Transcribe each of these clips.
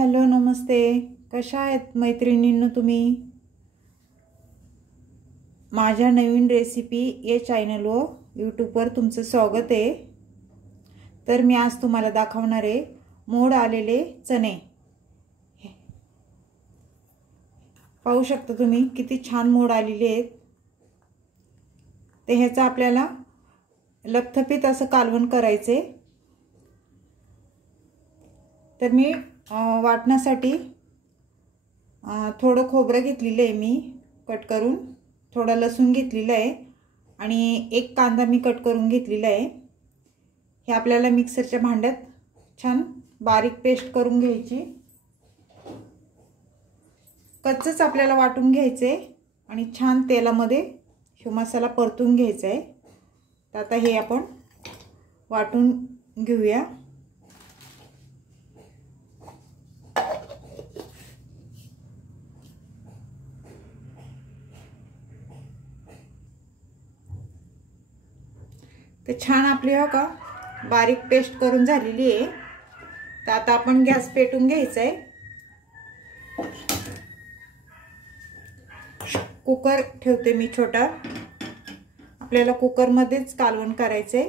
Hello नमस्ते. कशा आहेत मैत्रिणींनो तुम्ही? माझ्या नवीन रेसिपी या चॅनलवर यूट्यूबवर तुमचं स्वागत आहे. तर मी आज तुम्हाला दाखवणार आहे मोड आलेले चणे. पाहू शकता तुम्ही किती छान मोड आलेले आहेत. ते ह्याचा आपल्याला लपथपीत असं कालवण करायचे. तर मी वाटण्यासाठी थोडं खोबरं घेतलेलं आहे मी कट करून, थोडा लसूण घेतलेला आहे आणि एक कांदा मी कट करून घेतलेला आहे. हे आपल्याला मिक्सरच्या भांड्यात छान बारीक पेस्ट करून घ्यायची. कच्चंच आपल्याला वाटून घ्यायचे आणि छान तेलामध्ये हा मसाला परतून घ्यायचा आहे. तर आता हे आपण वाटून घेऊया. ते छान आपली हो का बारीक पेस्ट करून झालेली आहे. तर आता आपण गॅस पेटून घ्यायचा आहे. कुकर ठेवते मी छोटा. आपल्याला कुकरमध्येच कालवण करायचे.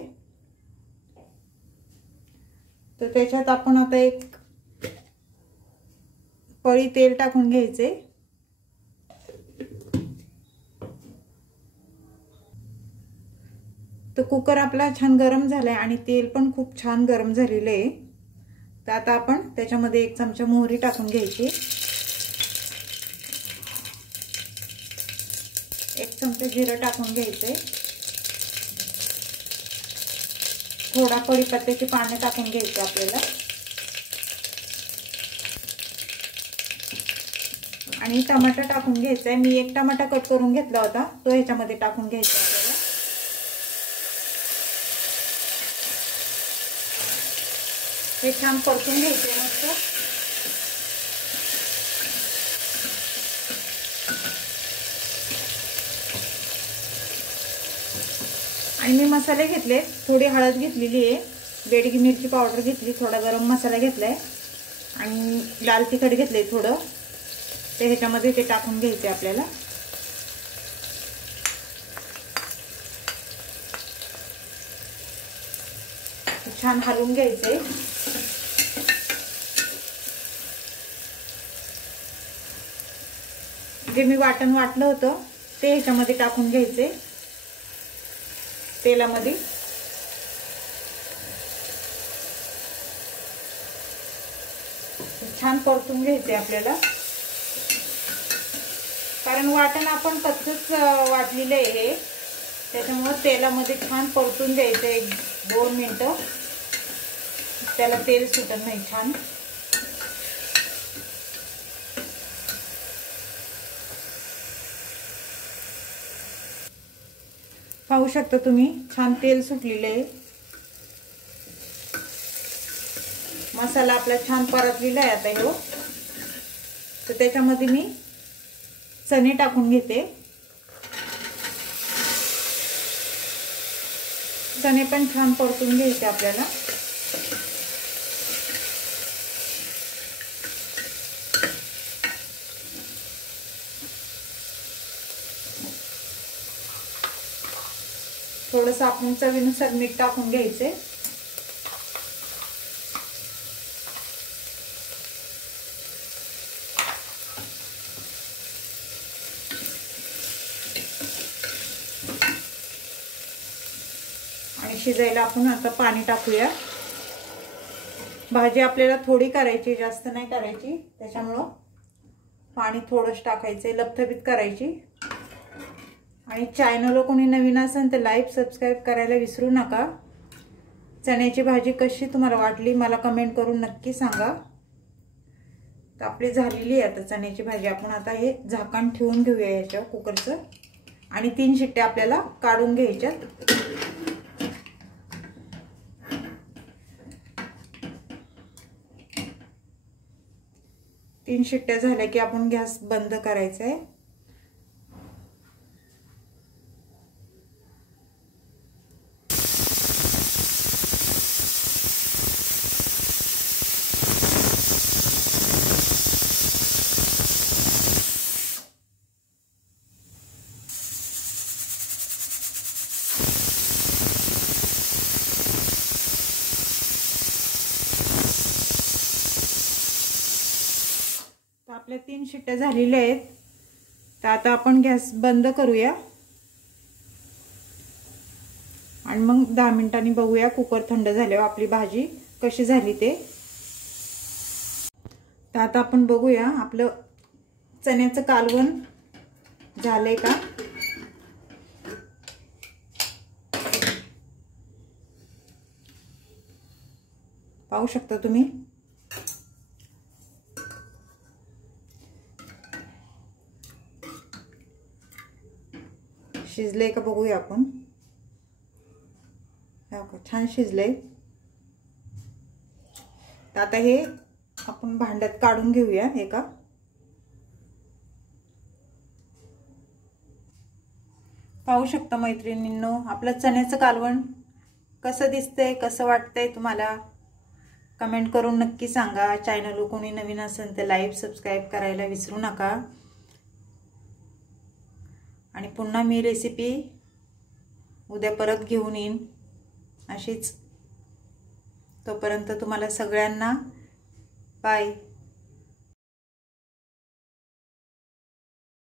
तर त्याच्यात आपण आता एक पळी तेल टाकून घ्यायचे. तर कुकर आपला छान गरम झालाय आणि तेल पण खूप छान गरम झालेलं आहे. तर आता आपण त्याच्यामध्ये एक चमचा मोहरी टाकून घ्यायची, एक चमचा जिरं टाकून घ्यायचे, थोडा कढीपत्त्याची पाने टाकून घ्यायची आपल्याला आणि टमाटर टाकून घ्यायचा आहे. मी एक टमाटा कट करून घेतला होता, तो ह्याच्यामध्ये टाकून घ्यायचा आपल्याला. हे छान परतून घ्यायचे मस्त. आणि मी मसाले घेतले, थोडी हळद घेतलेली आहे, बेडगी मिरची पावडर घेतली, थोडा गरम मसाला घेतलाय आणि लाल तिखट घेतले थोडं. ते ह्याच्यामध्ये ते टाकून घ्यायचे आपल्याला. छान हलवून घ्यायचे. जे मी वाटण वाटलं होतं ते ह्याच्यामध्ये टाकून घ्यायचे तेलामध्ये. छान परतून घ्यायचे आपल्याला, कारण वाटण आपण कच्चंच वाटलेलं आहे हे, त्याच्यामुळे तेलामध्ये छान परतून द्यायचं. 1-2 मिनिटं त्याला तेल सुटत नाही छान. पाहू शकता तुम्ही छान तेल सुटलेलं आहे. मसाला आपला छान परतलेला आहे आता हे. तर त्याच्यामध्ये मी चणे टाकून घेते. चणे पण छान परतून घ्यायचे आपल्याला. थोडंसं आपण चवीनुसार मीठ टाकून घ्यायचे. आणि शिजायला आपण आता पाणी टाकूया. भाजी आपल्याला थोडी करायची, जास्त नाही करायची, त्याच्यामुळं पाणी थोडंच टाकायचं, लपथपीत करायची. आणि चॅनलवर कोणी नवीन असेल तर लाईक सबस्क्राईब करायला विसरू नका. चण्याची भाजी कशी तुम्हाला वाटली मला कमेंट करून नक्की सांगा. तर आपली झालेली आहे आता चण्याची भाजी. आपण आता हे झाकण ठेवून घेऊया याच्या कुकरचं आणि 3 शिट्ट्या आपल्याला काढून घ्यायच्यात. तीन शिट्ट्या झाल्या की आपण गॅस बंद करायचा आहे. आपल्या 3 शिट्ट्या झालेल्या आहेत, तर आता आपण गॅस बंद करूया आणि मग 10 मिनिटांनी बघूया कुकर थंड झाल्यावर आपली भाजी कशी झाली ते. तर आता आपण बघूया आपलं चण्याचं कालवण झालंय का. पाहू शकता तुम्ही. शिजले का बघूया आपण. छान शिजले. आता हे आपण भांड्यात काढून घेऊया एका. पाहू शकता मैत्रिणींनो आपलं चण्याचं कालवण कसं दिसतंय, कसं वाटतंय तुम्हाला कमेंट करून नक्की सांगा. चॅनल कोणी नवीन असेल तर लाईक सबस्क्राईब करायला विसरू नका. आणि पुन्हा मी रेसिपी उद्या परत घेऊन येईन अशीच. तोपर्यंत तुम्हाला सगळ्यांना बाय.